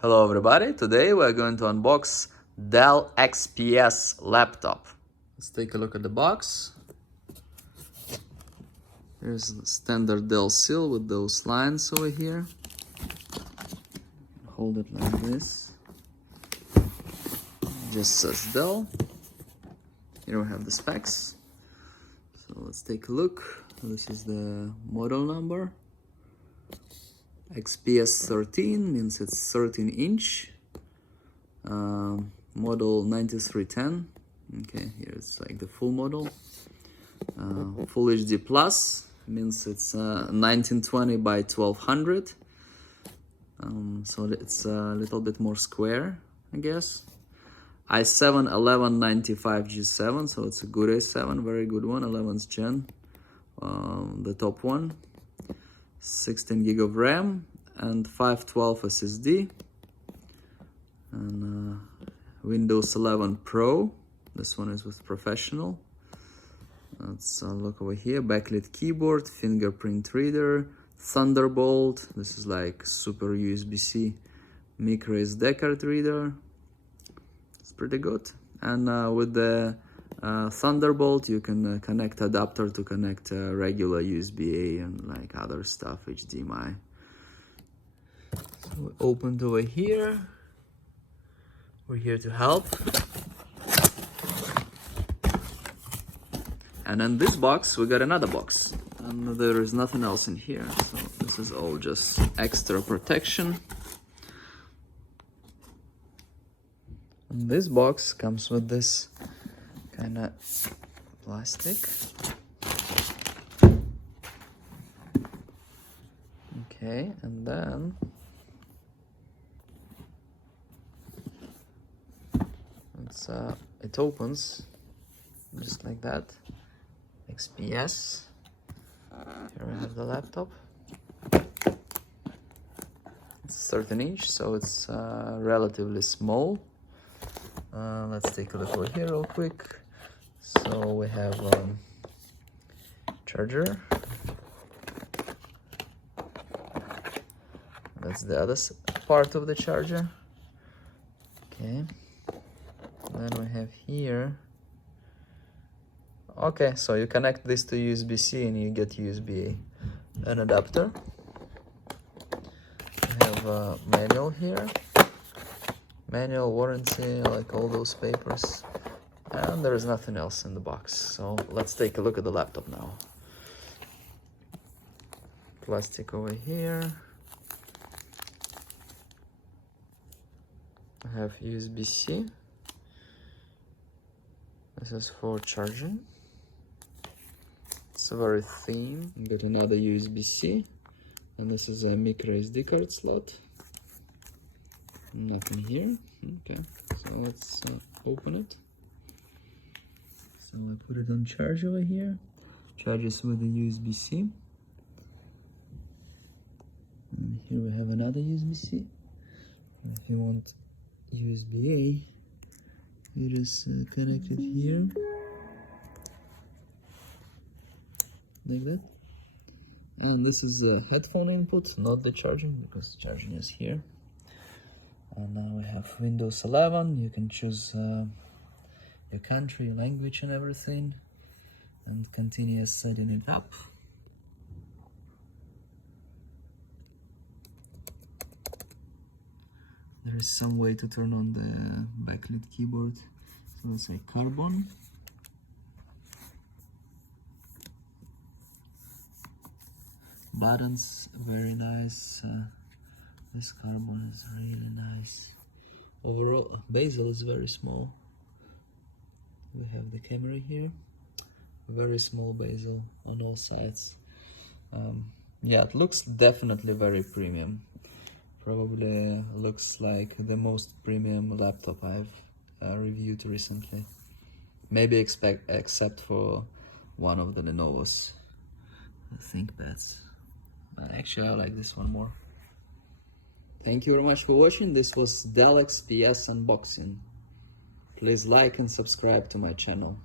Hello everybody, today we're going to unbox Dell XPS laptop. Let's take a look at the box. Here's the standard Dell seal with those lines over here. Hold it like this. Just says Dell. Here we have the specs. So let's take a look. This is the model number. XPS 13 means it's 13-inch. Model 9310. Okay, here it's like the full model. Full HD Plus means it's 1920 by 1200. So it's a little bit more square, I guess. i7-1195G7, so it's a good i7, very good one, 11th gen, the top one. 16 gig of RAM and 512 SSD, and Windows 11 Pro. This one is with professional. Let's look over here. Backlit keyboard, fingerprint reader, Thunderbolt. This is like super USB-C micro SD card reader. It's pretty good. And with the Thunderbolt, you can connect adapter to connect regular USB-A and like other stuff, HDMI. So we opened over here. We're here to help. And in this box, we got another box. And there is nothing else in here. So this is all just extra protection. And this box comes with this kind of plastic. Okay, and then it opens just like that. XPS. Here we have the laptop. It's 13-inch, so it's relatively small. Let's take a look over here real quick. So we have charger. That's the other part of the charger. Okay. Then we have here. Okay, so you connect this to USB-C and you get USB-A. An adapter. We have a manual here. Manual, warranty, like all those papers. And there is nothing else in the box. So let's take a look at the laptop now. Plastic over here. I have USB-C. This is for charging. It's very thin. You got another USB-C. And this is a micro SD card slot. Nothing here. Okay, so let's open it. So I put it on charge over here. Charges with the USB-C. And here we have another USB-C. If you want USB-A, it is connected here. Like that. And this is a headphone input, not the charging, because charging is here. And now we have Windows 11. You can choose your country, your language and everything, and continue setting it up. There is some way to turn on the backlit keyboard. So it's like carbon. Buttons, very nice. This carbon is really nice. Overall, bezel is very small. We have the camera here. Very small bezel on all sides. Yeah, it looks definitely very premium. Probably looks like the most premium laptop I've reviewed recently. Maybe except for one of the Lenovo's ThinkPads. But actually I like this one more. Thank you very much for watching. This was Dell XPS unboxing. Please like and subscribe to my channel.